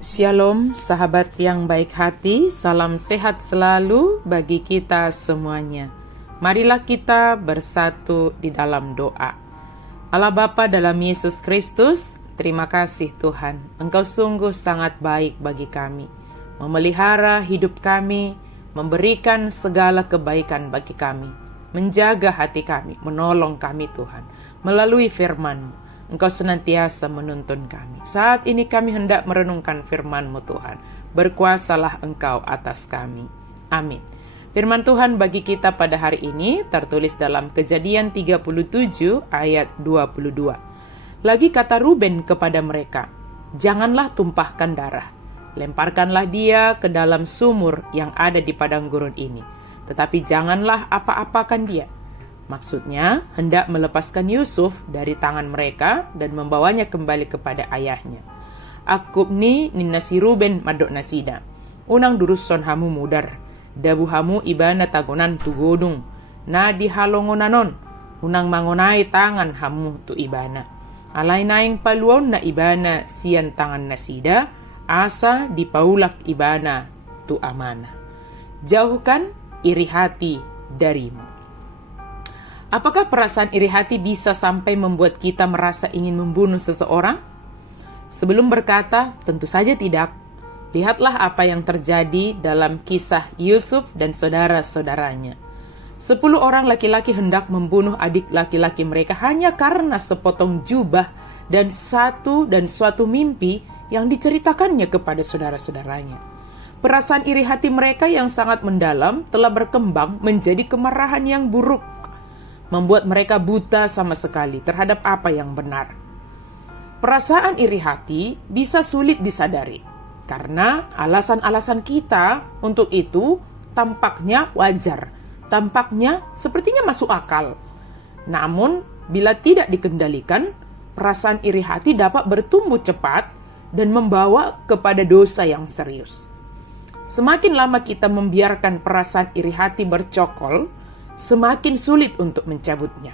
Shalom sahabat yang baik hati, salam sehat selalu bagi kita semuanya. Marilah kita bersatu di dalam doa. Allah Bapa dalam Yesus Kristus, terima kasih Tuhan, Engkau sungguh sangat baik bagi kami, memelihara hidup kami, memberikan segala kebaikan bagi kami, menjaga hati kami, menolong kami Tuhan, melalui firman-Mu. Engkau senantiasa menuntun kami. Saat ini kami hendak merenungkan firman-Mu Tuhan. Berkuasalah Engkau atas kami. Amin. Firman Tuhan bagi kita pada hari ini tertulis dalam Kejadian 37 ayat 22. Lagi kata Ruben kepada mereka, "Janganlah tumpahkan darah. Lemparkanlah dia ke dalam sumur yang ada di padang gurun ini. Tetapi janganlah apa-apakan dia." Maksudnya, hendak melepaskan Yusuf dari tangan mereka dan membawanya kembali kepada ayahnya. Akubni ninasi Ruben madok nasida. Unang duruson hamu mudar. Dabu hamu ibana tagonan tu godung. Na dihalongonanon. Unang mangonai tangan hamu tu ibana. Alay naing paluon na ibana sian tangan nasida. Asa dipaulak ibana tu amana. Jauhkan iri hati darimu. Apakah perasaan iri hati bisa sampai membuat kita merasa ingin membunuh seseorang? Sebelum berkata, tentu saja tidak. Lihatlah apa yang terjadi dalam kisah Yusuf dan saudara-saudaranya. 10 orang laki-laki hendak membunuh adik laki-laki mereka hanya karena sepotong jubah dan suatu mimpi yang diceritakannya kepada saudara-saudaranya. Perasaan iri hati mereka yang sangat mendalam telah berkembang menjadi kemarahan yang buruk, membuat mereka buta sama sekali terhadap apa yang benar. Perasaan iri hati bisa sulit disadari, karena alasan-alasan kita untuk itu tampaknya wajar, tampaknya sepertinya masuk akal. Namun, bila tidak dikendalikan, perasaan iri hati dapat bertumbuh cepat dan membawa kepada dosa yang serius. Semakin lama kita membiarkan perasaan iri hati bercokol, semakin sulit untuk mencabutnya.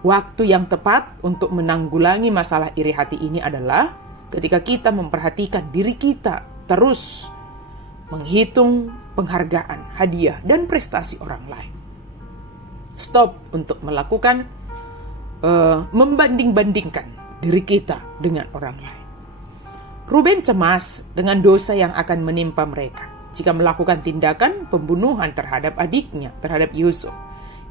Waktu yang tepat untuk menanggulangi masalah iri hati ini adalah ketika kita memperhatikan diri kita, terus menghitung penghargaan, hadiah, dan prestasi orang lain. Stop untuk melakukan membanding-bandingkan diri kita dengan orang lain. Ruben cemas dengan dosa yang akan menimpa mereka jika melakukan tindakan pembunuhan terhadap adiknya, terhadap Yusuf.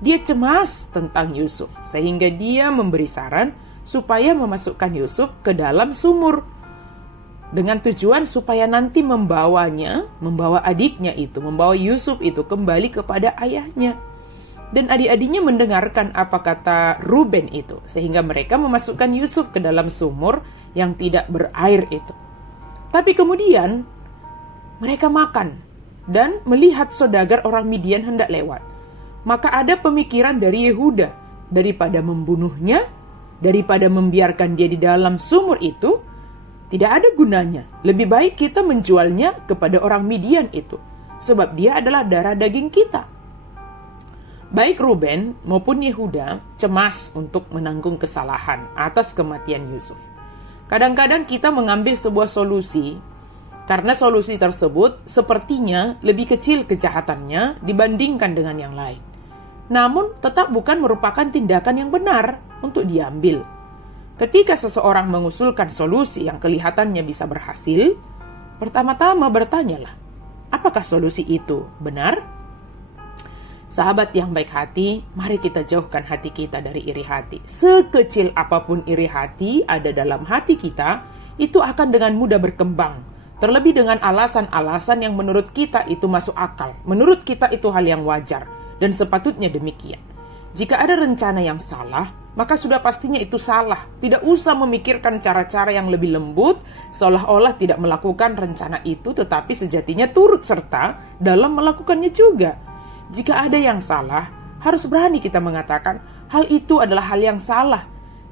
Dia cemas tentang Yusuf, sehingga dia memberi saran supaya memasukkan Yusuf ke dalam sumur, dengan tujuan supaya nanti membawa adiknya itu, membawa Yusuf itu kembali kepada ayahnya. Dan adik-adiknya mendengarkan apa kata Ruben itu, sehingga mereka memasukkan Yusuf ke dalam sumur yang tidak berair itu. Tapi kemudian mereka makan dan melihat saudagar orang Midian hendak lewat. Maka ada pemikiran dari Yehuda, daripada membunuhnya, daripada membiarkan dia di dalam sumur itu, tidak ada gunanya. Lebih baik kita menjualnya kepada orang Midian itu, sebab dia adalah darah daging kita. Baik Ruben maupun Yehuda cemas untuk menanggung kesalahan atas kematian Yusuf. Kadang-kadang kita mengambil sebuah solusi, karena solusi tersebut sepertinya lebih kecil kejahatannya dibandingkan dengan yang lain. Namun tetap bukan merupakan tindakan yang benar untuk diambil. Ketika seseorang mengusulkan solusi yang kelihatannya bisa berhasil, pertama-tama bertanyalah, apakah solusi itu benar? Sahabat yang baik hati, mari kita jauhkan hati kita dari iri hati. Sekecil apapun iri hati ada dalam hati kita, itu akan dengan mudah berkembang. Terlebih dengan alasan-alasan yang menurut kita itu masuk akal. Menurut kita itu hal yang wajar. Dan sepatutnya demikian. Jika ada rencana yang salah, maka sudah pastinya itu salah. Tidak usah memikirkan cara-cara yang lebih lembut, seolah-olah tidak melakukan rencana itu, tetapi sejatinya turut serta dalam melakukannya juga. Jika ada yang salah, harus berani kita mengatakan, hal itu adalah hal yang salah.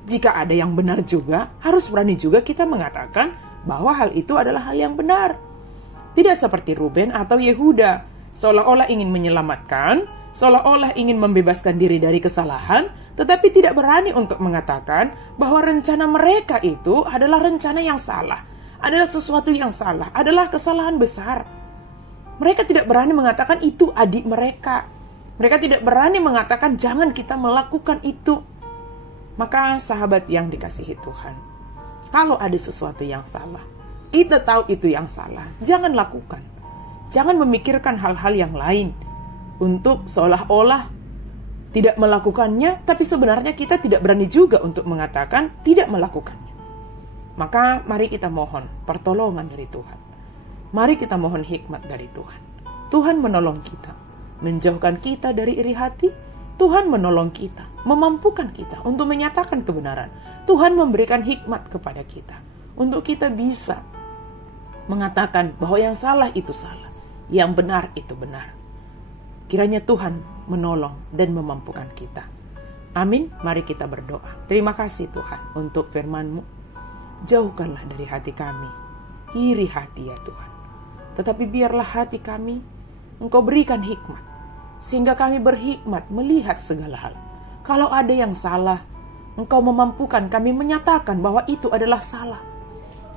Jika ada yang benar juga, harus berani juga kita mengatakan bahwa hal itu adalah hal yang benar. Tidak seperti Ruben atau Yehuda, seolah-olah ingin menyelamatkan, seolah-olah ingin membebaskan diri dari kesalahan, tetapi tidak berani untuk mengatakan bahwa rencana mereka itu adalah rencana yang salah. adalah sesuatu yang salah, adalah kesalahan besar. Mereka tidak berani mengatakan itu adik mereka. Mereka tidak berani mengatakan jangan kita melakukan itu. Maka sahabat yang dikasihi Tuhan, kalau ada sesuatu yang salah, kita tahu itu yang salah, jangan lakukan. Jangan memikirkan hal-hal yang lain untuk seolah-olah tidak melakukannya, tapi sebenarnya kita tidak berani juga untuk mengatakan tidak melakukannya. Maka mari kita mohon pertolongan dari Tuhan. Mari kita mohon hikmat dari Tuhan. Tuhan menolong kita, menjauhkan kita dari iri hati. Tuhan menolong kita, memampukan kita untuk menyatakan kebenaran. Tuhan memberikan hikmat kepada kita untuk kita bisa mengatakan bahwa yang salah itu salah, yang benar itu benar. Kiranya Tuhan menolong dan memampukan kita. Amin. Mari kita berdoa. Terima kasih Tuhan untuk firman-Mu. Jauhkanlah dari hati kami iri hati ya Tuhan. Tetapi biarlah hati kami Engkau berikan hikmat, sehingga kami berhikmat melihat segala hal. Kalau ada yang salah, Engkau memampukan kami menyatakan bahwa itu adalah salah.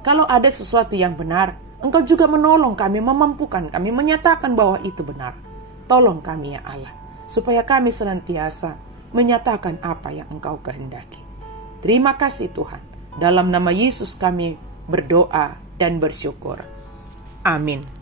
Kalau ada sesuatu yang benar, Engkau juga menolong kami, memampukan kami menyatakan bahwa itu benar. Tolong kami ya Allah, supaya kami senantiasa menyatakan apa yang Engkau kehendaki. Terima kasih Tuhan. Dalam nama Yesus kami berdoa dan bersyukur. Amin.